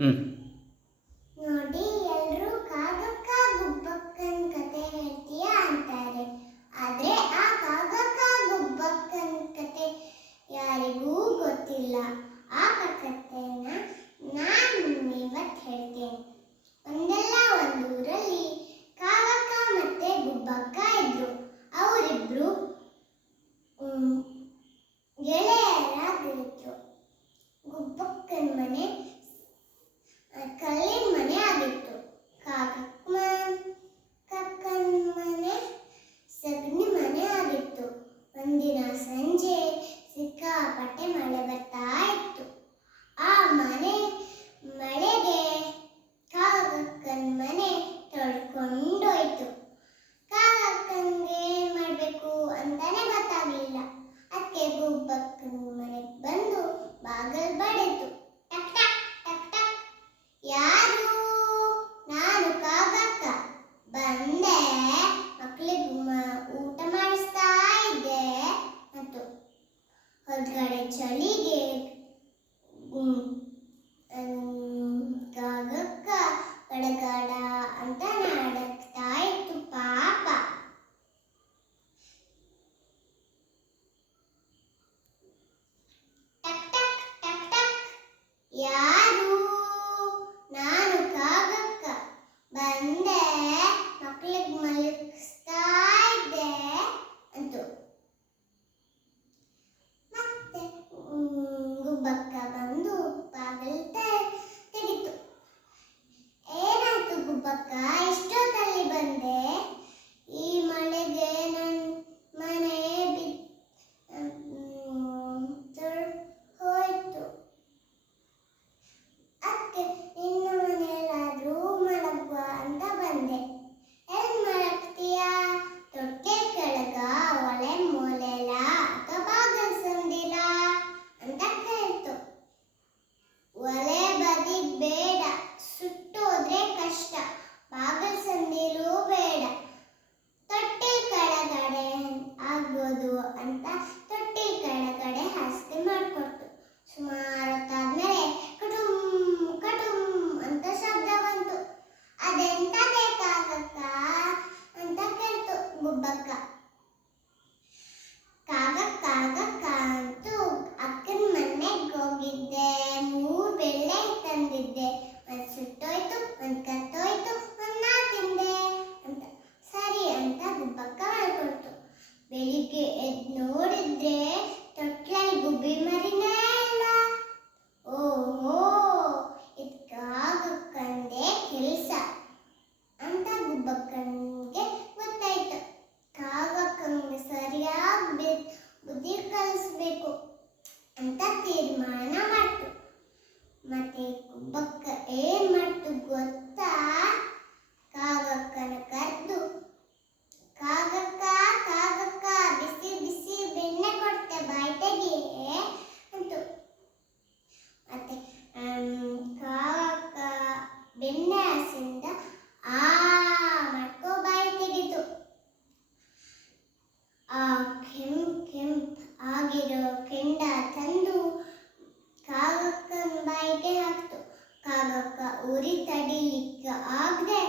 ಹ್ಮ್ ನೋಡಿ, ಎಲ್ರೂ ಕಾಗಕ್ಕ ಗುಬ್ಬಕ್ಕನ್ ಕತೆ ಹೇಳ್ತೀಯಾ ಅಂತಾರೆ. ಆದ್ರೆ ಆ ಕಾಗಕ್ಕ ಗುಬ್ಬಕ್ಕನ್ ಕತೆ ಯಾರಿಗೂ ಗೊತ್ತಿಲ್ಲ. ಆ ಕಥೆನ ನಾನು ಇವತ್ತು ಹೇಳ್ತೇನೆ. ಒಂದಲ್ಲ ಒಂದು ಊರಲ್ಲಿ ಕಾಗಕ್ಕ ಮತ್ತೆ ಗುಬ್ಬಕ್ಕ ಇದ್ರು. ಅವರಿಬ್ರು ಗೆಳೆಯರಾಗಿದ್ರು. ಗುಬ್ಬಕ್ಕನ ಮನೆ ಕಲ್ಲಿನ ಮನೆ ಆಗಿತ್ತು. ಕಾಕಕ್ಕನ ಮನೆ ಸಗಣಿ ಮನೆ ಆಗಿತ್ತು. ಒಂದಿನ ಸಂಜೆ ಸಿಕ್ಕಾಪಟ್ಟೆ ಮಳೆ ಬರ್ತಾ ಇತ್ತು. ಆ ಮಳೆಗೆ ಕಾಕಕ್ಕನ ಮನೆ ತೊಳ್ಕೊಂಡೋಯ್ತು. ಕಾಕಕ್ಕನ್ಗೆ ಏನ್ ಮಾಡ್ಬೇಕು ಅಂತಾನೆ ಗೊತ್ತಾಗ್ಲಿಲ್ಲ. ಅದಕ್ಕೆ ಗುಬ್ಬಕ್ಕನ ಮನೆಗೆ ಬಂದು ಬಾಗಲ್ ಬಡಿತು. ಟಕ್ ಟಕ್ ಟಕ್ ಟಕ್. ಯಾರು? ನಾನು ಕಾಗಕ್ಕ ಬಂದೆ, ಮಕ್ಕಳಿಗೆ ಊಟ ಮಾಡಿಸ್ತಾ ಇದ್ದೆ ಅಂತು. ಹೊರಗಡೆ ಚಳಿಗೆ ಕಾಗಕ್ಕ ಗಡಗಡ ಅಂತ ನಡಕ್ತಾ ಇತ್ತು ಪಾಪ. ಟಕ್ ಟಕ್ ಟಕ್ ಟಕ್. ಯಾರು? ನಾನು ಕಾಗಕ್ಕ ಬಂದೆ, ಮಕ್ಕಳಿಗೆ ಮಲಗಿಸ್ತಾ ಇದ್ದೆ ಅಂತು. ಮತ್ತೆ ಗುಬ್ಬಕ್ಕ ಬಂದು ಬಾಗಿಲು ತೆಗಿತು. ಏನಾಯ್ತು ಗುಬ್ಬಕ್ಕ, ಇಷ್ಟೊತ್ತಲ್ಲಿ ಬಂದೆ? ಈ ಮಳೆಗೆ ನನ್ನ ಮನೆ ಹೋಯ್ತು. ಅದಕ್ಕೆ ನಿನ್ನ ಮನೆಯಲ್ಲಾದ್ರೂ ಮಲಗುವ ಅಂತ ಬಂದೆ. ಎಲ್ಲಿ ಮಲಗ್ತೀಯಾ? ತೊಟ್ಟೆ ಕೆಳಗ, ಒಲೆ ಮೂಲೆಲ ಅಥವಾ ಬಾಗಲ್ ಸಂದಿಲ ಅಂತ ಕೇಳ್ತು. ಒಲೆ ಬದಿ ಬೇಡ, ಸುಟ್ಟೋದ್ರೆ ಕಷ್ಟ. ಬಾಗಲ್ ಸಂದಿಲೂ ಬೇಡ, ತೊಟ್ಟಿಲ್ ಕೆಳಗಡೆ ಆಗ್ಬೋದು ಅಂತ ತೊಟ್ಟಿಲ್ ಕೆಳಗಡೆ ಹಾಸಿಗೆ ಮಾಡಿಕೊಡ್ತು. ಸುಮಾರು ಹೊತ್ತಾದ್ಮೇಲೆ ಕಟುಂ ಕಟುಂ ಅಂತ ಶಬ್ದ ಬಂತು. ಅದೆಂತದೇ ಕಾಗಕ್ಕ ಅಂತ ಕೇಳ್ತು ಗುಬ್ಬಕ್ಕ. ಕಾಗಕ್ಕ ಅಂತೂ ಅಕ್ಕನ ಮನೆಗೆ ಹೋಗಿದ್ದೆ, 3 ಬೆಳ್ಳೆ ತಂದಿದ್ದೆ. ಒಂದು ಸುಟ್ಟೋಯ್ತು, ಒಂದು ಕತ್ತೋಯ್ತು, ಒಂದು ನಾ ತಿಂದೆ ಅಂತ. ಸರಿ ಅಂತ ಗುಬ್ಬಕ್ಕ ಮಾಡ್ಕೊಡ್ತು. ಬೆಳಿಗ್ಗೆ ಎದ್ದು ನೋಡಿದ್ರೆ ತೊಟ್ಲಲ್ಲಿ ಗುಬ್ಬಿ ಮರಿನೇ ಇಲ್ಲ. ಓಹೋ, ಇದು ಕಾಗಕ್ಕಂದೇ ಕೆಲಸ ಅಂತ ಗುಬ್ಬಕ್ಕನಿಗೆ ಗೊತ್ತಾಯ್ತು. ಕಾಗಕ್ಕನಿಗೆ ಸರಿಯಾಗಿ ಬುದ್ಧಿ ಕಲಿಸ್ಬೇಕು ಅಂತ ತೀರ್ಮಾನ ಮಾಡ್ತು. ಮತ್ತೆ ಗುಬ್ಬಕ್ಕ ಏನ್ ಮಾಡ್ತು ಗೊತ್ತಾ? ಕಾಗಕ್ಕನ ಕರೆದು, ಕಾಗಕ್ಕ ಕಾಗಕ್ಕ ಬಿಸಿ ಬಿಸಿ ಬೆಣ್ಣೆ ಕೊಡ್ತೆ, ಬಾಯಿ ತೆಗಿ ಅಂತು. ಮತ್ತೆ ಕಾಗಕ್ಕ ಬೆಣ್ಣೆ ಹಸಿಂದ ಮಾಡ್ಕೋ ಬಾಯಿ ತೆಗಿತು. ಆ ಕೆಂಪ್ ಆಗಿರೋ ಕೆಂಡ ತಂದು ಕಾಗಕ್ಕನ ಬಾಯಿಗೆ ಹಾಕ್ತು. ಕಾಗಕ್ಕ ಉರಿ ತಡಿಲಿಕ್ಕೆ ಆಗದೆ